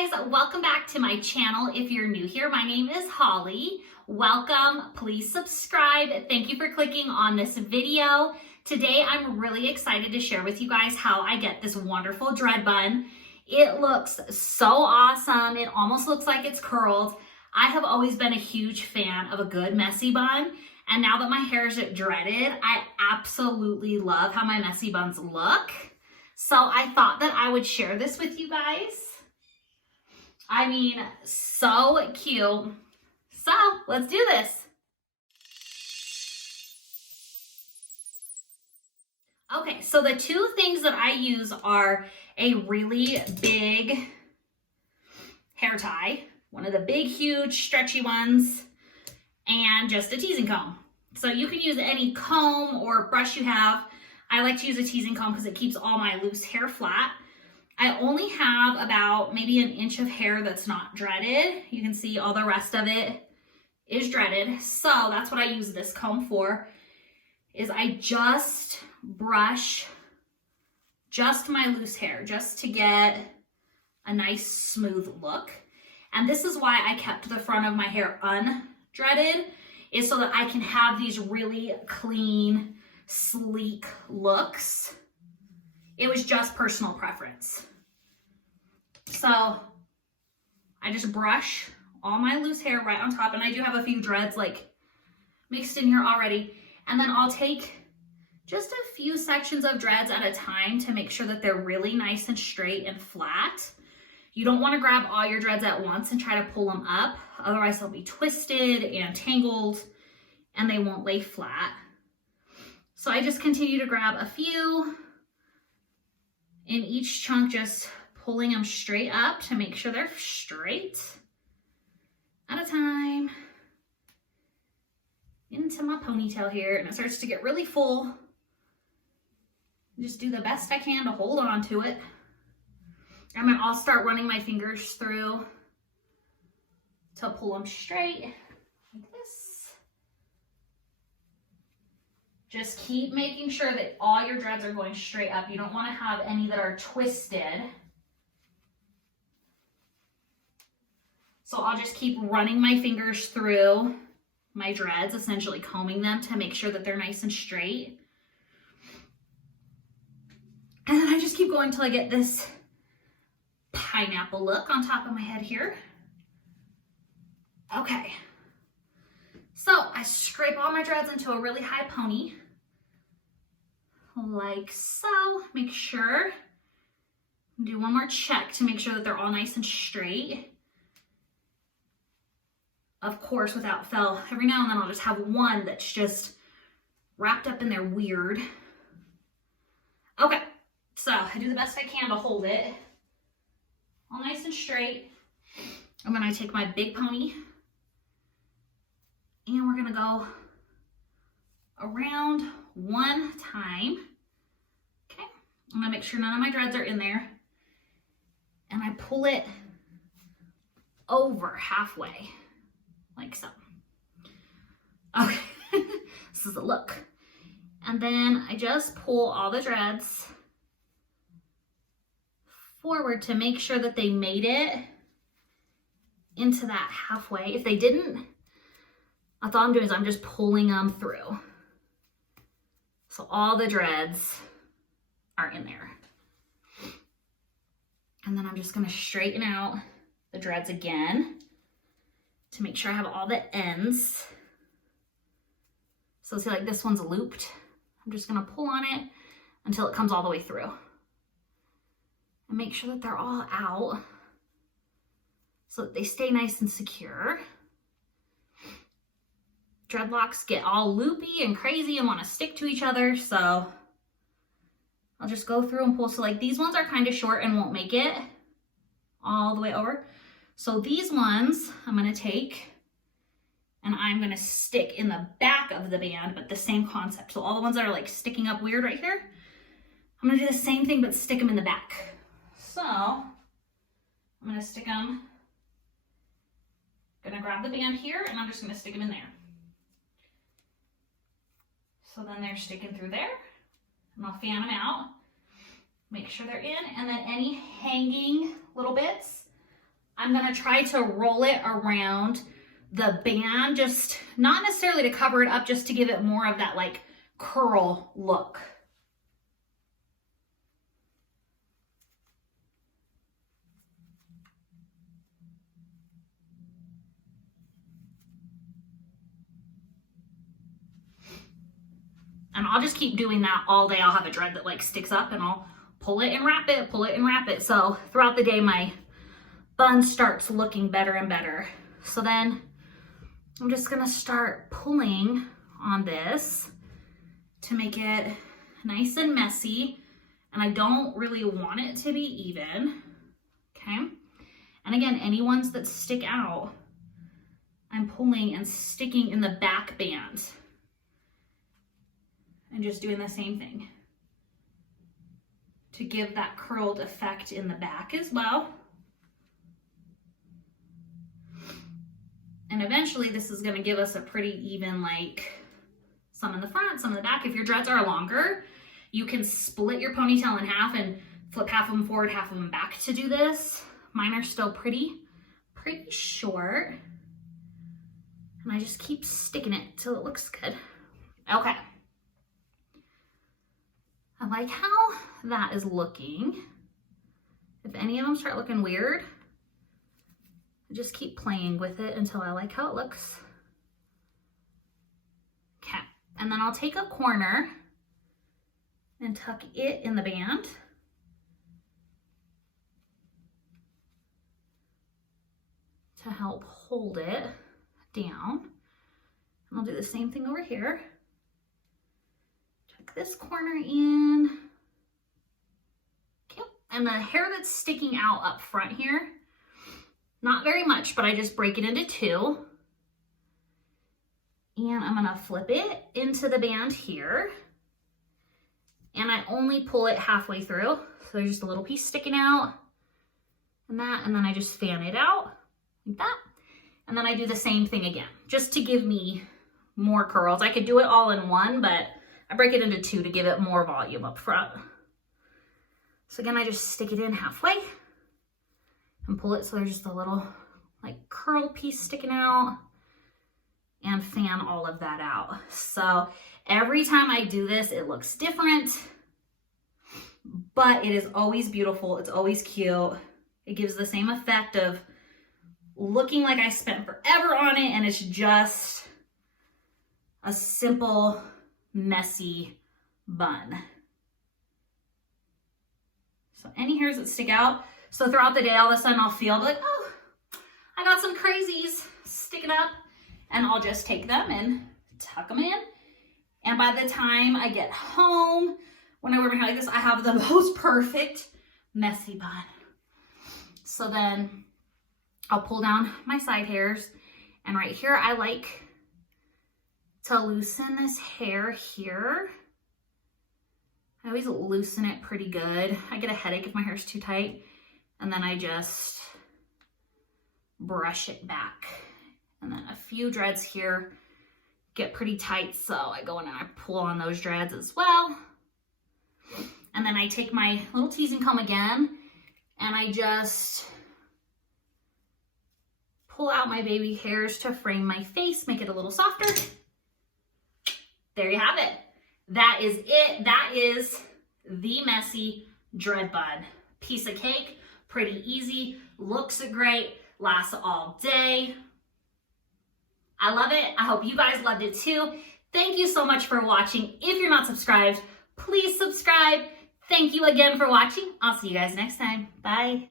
guys, welcome back to my channel. If you're new here, my name is Holly. Welcome, please subscribe. Thank you for clicking on this video. Today, I'm really excited to share with you guys how I get this wonderful dread bun. It looks so awesome. It almost looks like it's curled. I have always been a huge fan of a good messy bun. And now that my hair is dreaded, I absolutely love how my messy buns look. So I thought that I would share this with you guys. I mean, so cute. So let's do this. Okay, so the two things that I use are a really big hair tie, one of the big, huge, stretchy ones, and just a teasing comb. So you can use any comb or brush you have. I like to use a teasing comb because it keeps all my loose hair flat. I only have about maybe an inch of hair that's not dreaded. You can see all the rest of it is dreaded. So that's what I use this comb for, is I just brush just my loose hair just to get a nice smooth look. And this is why I kept the front of my hair undreaded, is so that I can have these really clean, sleek looks. It was just personal preference. So I just brush all my loose hair right on top, and I do have a few dreads like mixed in here already. And then I'll take just a few sections of dreads at a time to make sure that they're really nice and straight and flat. You don't want to grab all your dreads at once and try to pull them up. Otherwise they'll be twisted and tangled and they won't lay flat. So I just continue to grab a few in each chunk, just pulling them straight up to make sure they're straight at a time into my ponytail here. And it starts to get really full. Just do the best I can to hold on to it. And then I'll start running my fingers through to pull them straight like this. Just keep making sure that all your dreads are going straight up. You don't want to have any that are twisted. So I'll just keep running my fingers through my dreads, essentially combing them to make sure that they're nice and straight. And then I just keep going till I get this pineapple look on top of my head here. Okay. So I scrape all my dreads into a really high pony, like so. Make sure, do one more check to make sure that they're all nice and straight. Of course, without fail, every now and then I'll just have one that's just wrapped up in there weird. Okay, so I do the best I can to hold it all nice and straight. And then I take my big pony and we're gonna go around one time. Okay, I'm gonna make sure none of my dreads are in there. And I pull it over halfway, like so. Okay, this is the look. And then I just pull all the dreads forward to make sure that they made it into that halfway. If they didn't, that's all I'm doing is I'm just pulling them through. So all the dreads are in there. And then I'm just gonna straighten out the dreads again to make sure I have all the ends. So see, like this one's looped. I'm just gonna pull on it until it comes all the way through. And make sure that they're all out so that they stay nice and secure. Dreadlocks get all loopy and crazy and want to stick to each other, so I'll just go through and pull. So like these ones are kind of short and won't make it all the way over. So these ones I'm going to take and I'm going to stick in the back of the band, but the same concept. So all the ones that are like sticking up weird right here, I'm going to do the same thing but stick them in the back. So I'm going to stick them, going to grab the band here and I'm just going to stick them in there. So then they're sticking through there, and I'll fan them out, make sure they're in, and then any hanging little bits, I'm gonna try to roll it around the band, just not necessarily to cover it up, just to give it more of that like curl look. And I'll just keep doing that all day. I'll have a dread that like sticks up and I'll pull it and wrap it, pull it and wrap it. So throughout the day, my bun starts looking better and better. So then I'm just gonna start pulling on this to make it nice and messy. And I don't really want it to be even, okay? And again, any ones that stick out, I'm pulling and sticking in the back band. And just doing the same thing to give that curled effect in the back as well. And eventually this is gonna give us a pretty even, like some in the front, some in the back. If your dreads are longer, you can split your ponytail in half and flip half of them forward, half of them back to do this. Mine are still pretty short. And I just keep sticking it till it looks good. Okay. I like how that is looking. If any of them start looking weird, I just keep playing with it until I like how it looks. Okay, and then I'll take a corner and tuck it in the band. To help hold it down. And I'll do the same thing over here. This corner in. Okay. And the hair that's sticking out up front here, not very much, but I just break it into two. And I'm gonna flip it into the band here. And I only pull it halfway through. So there's just a little piece sticking out and that, and then I just fan it out like that. And then I do the same thing again, just to give me more curls. I could do it all in one, but I break it into two to give it more volume up front. So again, I just stick it in halfway and pull it so there's just a little like curl piece sticking out and fan all of that out. So every time I do this, it looks different, but it is always beautiful. It's always cute. It gives the same effect of looking like I spent forever on it, and it's just a simple, messy bun. So any hairs that stick out, so throughout the day, all of a sudden I'll feel like, oh, I got some crazies sticking up, and I'll just take them and tuck them in. And by the time I get home, when I wear my hair like this, I have the most perfect messy bun. So then I'll pull down my side hairs, and right here, I like to loosen this hair here. I always loosen it pretty good. I get a headache if my hair's too tight, and then I just brush it back. And then a few dreads here get pretty tight, so I go in and I pull on those dreads as well. And then I take my little teasing comb again, and I just pull out my baby hairs to frame my face, make it a little softer. There you have it. That is it. That is the messy dread bun. Piece of cake, pretty easy, looks great, lasts all day. I love it. I hope you guys loved it too. Thank you so much for watching. If you're not subscribed, please subscribe. Thank you again for watching. I'll see you guys next time. Bye.